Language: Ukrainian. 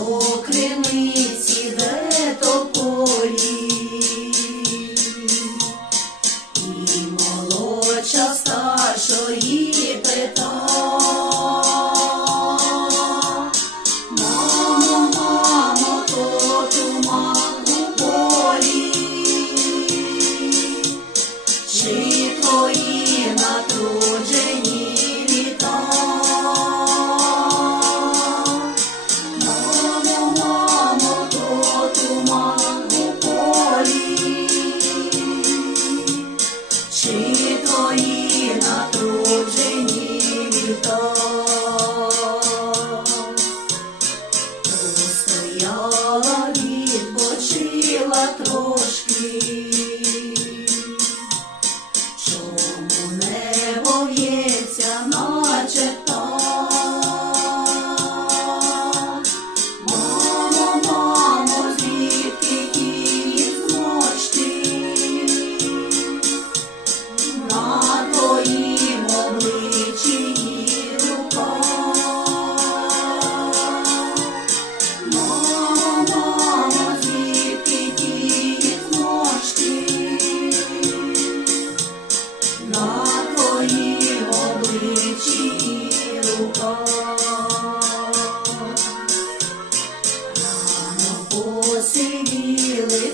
до криниці, де полі, і молодша старшої. song. на твої обличчі і руках, рано посивіли.